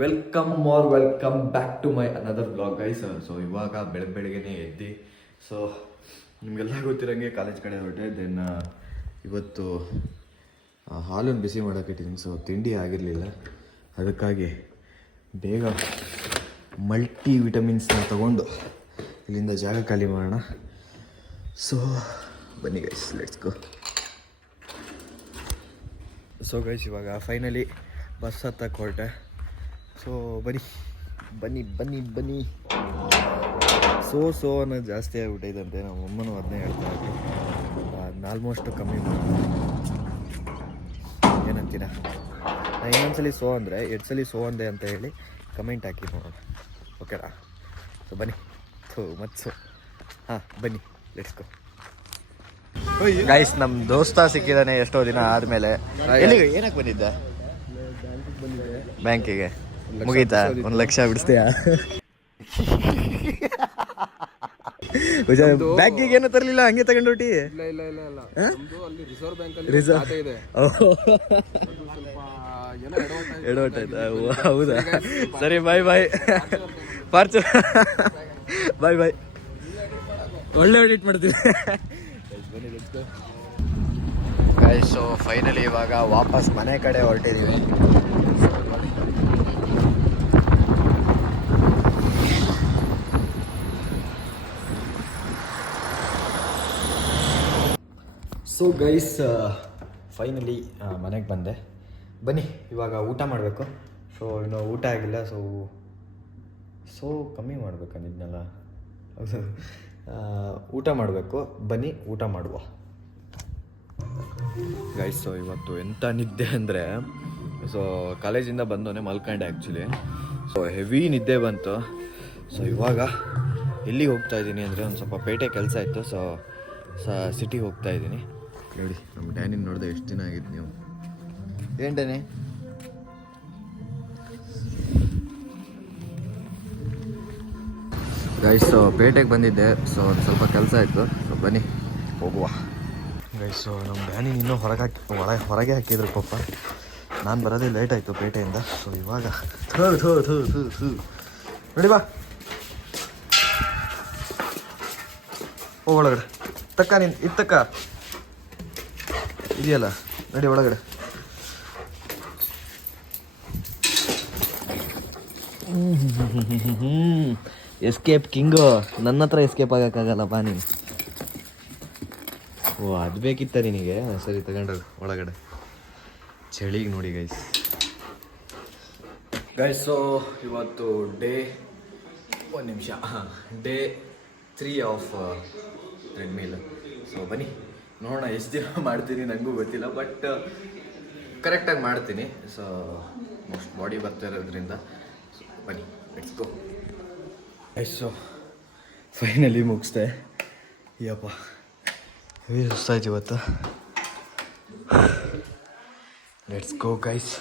Welcome back to my another blog guys. So ಇವಾಗ ಬೆಳಗ್ಗೆನೇ ಎದ್ದು ಸೊ ನಿಮಗೆಲ್ಲ ಗೊತ್ತಿರೋಂಗೆ ಕಾಲೇಜ್ ಕಡೆ ಹೊರಟೆ. ದೆನ್ ಇವತ್ತು ಹಾಲನ್ನು ಬಿಸಿ ಮಾಡೋಕ್ಕಿಟ್ಟಿದ್ದೀನಿ. ಸೊ ತಿಂಡಿ ಆಗಿರಲಿಲ್ಲ, ಅದಕ್ಕಾಗಿ ಬೇಗ ಮಲ್ಟಿ ವಿಟಮಿನ್ಸ್ನ ತಗೊಂಡು ಇಲ್ಲಿಂದ ಜಾಗ ಖಾಲಿ ಮಾಡೋಣ. ಸೊ ಬನ್ನಿ guys, let's go. So guys ಇವಾಗ ಫೈನಲಿ ಬಸ್ ಹತ್ತಕ್ಕೆ ಹೊರಟೆ. ಸೊ ಬನ್ನಿ ಸೊ ಅನ್ನೋದು ಜಾಸ್ತಿ ಆಗಿಬಿಟ್ಟೈದಂತೆ. ನಮ್ಮ ಅಮ್ಮನೂ ಅದನ್ನೇ ಹೇಳ್ತಾ ಇದ್ವಿ. ಅದನ್ನ ಆಲ್ಮೋಸ್ಟ್ ಕಮ್ಮಿ ಮಾಡಿ ಏನಂತೀರಾ, ನಾನು ಇನ್ನೊಂದ್ಸಲಿ ಸೋ ಅಂದರೆ ಎಷ್ಟು ಸಲ ಸೋ ಅಂದೆ ಅಂತ ಹೇಳಿ ಕಮೆಂಟ್ ಹಾಕಿ ನೋಡೋಣ, ಓಕೆನಾ? ಸೊ ಬನ್ನಿ ಸೊ ಹಾಂ ಬನ್ನಿ, ಲೆಟ್ಸ್ ಗೋ. ಗೈಸ್ ನಮ್ಮ ದೋಸ್ತ ಸಿಕ್ಕಿದ್ದಾನೆ ಎಷ್ಟೋ ದಿನ ಆದಮೇಲೆ. ಎಲ್ಲಿಗೆ ಏನಕ್ಕೆ ಬಂದಿದ್ದ? ಬ್ಯಾಂಕಿಗೆ. ಮುಗೀತಾ? 1 ಲಕ್ಷ ಬಿಡಿಸ್ತೀಯಾ? ಬ್ಯಾಂಕಿಗೆ ಏನೂ ತರಲಿಲ್ಲ, ಹಂಗೆ ತಗೊಂಡು ಹೊಟ್ಟಿ? ಎಡವಟ್ಟಾಯ್ತಾ? ಹೌದಾ, ಸರಿ ಬಾಯ್ ಫಾರ್ಚೂನ್ ಬಾಯ್. ಒಳ್ಳೆ ಎಡಿಟ್ ಮಾಡ್ತೀವಿ. ಗೈಸ್ ಸೊ ಫೈನಲಿ ಇವಾಗ ವಾಪಸ್ ಮನೆ ಕಡೆ ಹೊರಟಿದ್ದೀವಿ. ಸೊ ಗೈಸ್ ಫೈನಲಿ ಮನೆಗೆ ಬಂದೆ. ಬನ್ನಿ ಇವಾಗ ಊಟ ಮಾಡಬೇಕು. ಸೊ ಇನ್ನು ಊಟ ಆಗಿಲ್ಲ. ಸೊ ಕಮ್ಮಿ ಮಾಡ್ಬೇಕಂದಿದ್ನಲ್ಲ, ಹೌದು, ಊಟ ಮಾಡಬೇಕು. ಬನ್ನಿ ಊಟ ಮಾಡುವ ಗೈಸ್. ಸೊ ಇವತ್ತು ಎಂಥ ನಿದ್ದೆ ಅಂದರೆ, ಸೊ ಕಾಲೇಜಿಂದ ಬಂದವನೇ ಮಲ್ಕೊಂಡೆ ಆ್ಯಕ್ಚುಲಿ. ಸೊ ಹೆವಿ ನಿದ್ದೆ ಬಂತು. ಸೊ ಇವಾಗ ಎಲ್ಲಿಗೆ ಹೋಗ್ತಾ ಇದ್ದೀನಿ ಅಂದರೆ, ಒಂದು ಸ್ವಲ್ಪ ಪೇಟೆ ಕೆಲಸ ಇತ್ತು. ಸೊ ಸಿಟಿಗೆ ಹೋಗ್ತಾ ಇದ್ದೀನಿ. ನೋಡಿ ನಮ್ಮ ಡ್ಯಾನಿನ ನೋಡಿದೆ, ಎಷ್ಟು ದಿನ ಆಗಿದ್ದು ನೀವು. ಏನು ಡ್ಯಾನಿ? ಗೈಸ್ ಪೇಟೆಗೆ ಬಂದಿದ್ದೆ. ಸೊ ಒಂದು ಸ್ವಲ್ಪ ಕೆಲಸ ಇತ್ತು. ಸೊ ಬನ್ನಿ ಹೋಗುವ ಗೈಸ್. ಸೊ ನಮ್ಮ ಡ್ಯಾನಿ ಇನ್ನೂ ಹೊರಗೆ ಹಾಕಿದ್ರು ಪಾಪ. ನಾನು ಬರೋದೇ ಲೇಟ್ ಆಯಿತು ಪೇಟೆಯಿಂದ. ಸೊ ಇವಾಗ ನೋಡಿ ಬಾ ಒಳಗಡೆ ತಕ್ಕ ನೀನು ಇತ್ತಕ್ಕ ಇದೆಯಲ್ಲ, ನಡಿ ಒಳಗಡೆ. ಎಸ್ಕೇಪ್ ಕಿಂಗು, ನನ್ನ ಹತ್ರ ಎಸ್ಕೇಪ್ ಆಗೋಕ್ಕಾಗಲ್ಲಪ್ಪ ನೀನು. ಓ ಅದು ಬೇಕಿತ್ತ ನಿನಗೆ? ಸರಿ ತಗೊಂಡ್ರು ಒಳಗಡೆ. ಚಳಿಗೆ ನೋಡಿ ಗೈಸ್. ಸೊ ಇವತ್ತು ಡೇ 3 ಆಫ್ ಟ್ರೆಡ್ಮಿಲ್. ಸೊ ಬನ್ನಿ ನೋಡೋಣ ಎಷ್ಟು ದಿನ ಮಾಡ್ತೀನಿ, ನನಗೂ ಗೊತ್ತಿಲ್ಲ, ಬಟ್ ಕರೆಕ್ಟಾಗಿ ಮಾಡ್ತೀನಿ. ಸೊ ಮೋಸ್ಟ್ ಬಾಡಿ ಬರ್ತಾ ಇರೋದ್ರಿಂದ ಬನ್ನಿ ಲೆಟ್ಸ್ ಗೋ. ಸೊ ಫೈನಲಿ ಮುಗಿಸ್ದೆ. ಯಪ್ಪ ಹೆವಿ ಸುಸ್ತಾಯ್ತು ಇವತ್ತು. Let's go guys.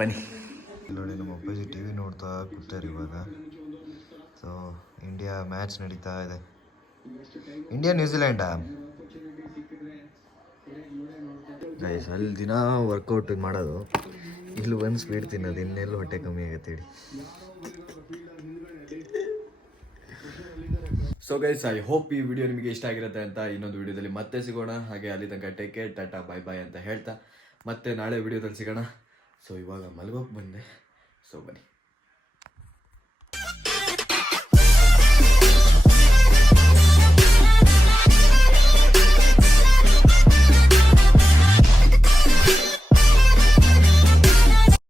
ಬನ್ನಿ ನೋಡಿ, ನಮ್ಮ ಅಪ್ಪಾಜಿ ಟಿ ವಿ ನೋಡ್ತಾ ಕೂತಾರೆ ಇವಾಗ. ಸೊ ಇಂಡಿಯಾ ಮ್ಯಾಚ್ ನಡೀತಾ ಇದೆ. ಇಂಡಿಯಾ ನ್ಯೂಜಿಲ್ಯಾಂಡಾ ಗೈಸ್. ಅಲ್ಲಿ ದಿನ ವರ್ಕೌಟ್ ಮಾಡೋದು, ಇಲ್ಲಿ ಒಂದು ಸ್ವೀಟ್ ತಿನ್ನೋದು, ಇನ್ನೆಲ್ಲೂ ಹೊಟ್ಟೆ ಕಮ್ಮಿ ಆಗುತ್ತೆ ಹೇಳಿ. ಸೊ ಗೈಸ್ ಐ ಹೋಪ್ ಈ ವಿಡಿಯೋ ನಿಮಗೆ ಇಷ್ಟ ಆಗಿರುತ್ತೆ ಅಂತ. ಇನ್ನೊಂದು ವಿಡಿಯೋದಲ್ಲಿ ಮತ್ತೆ ಸಿಗೋಣ. ಹಾಗೆ ಅಲ್ಲಿ ತನಕ ಟೇಕ್ ಕೇರ್, ಟಾಟಾ ಬಾಯ್ ಅಂತ ಹೇಳ್ತಾ ಮತ್ತೆ ನಾಳೆ ವಿಡಿಯೋದಲ್ಲಿ ಸಿಗೋಣ. ಸೊ ಇವಾಗ ಮಲ್ಗೋಕೆ ಬಂದೆ. ಸೊ ಬನ್ನಿ.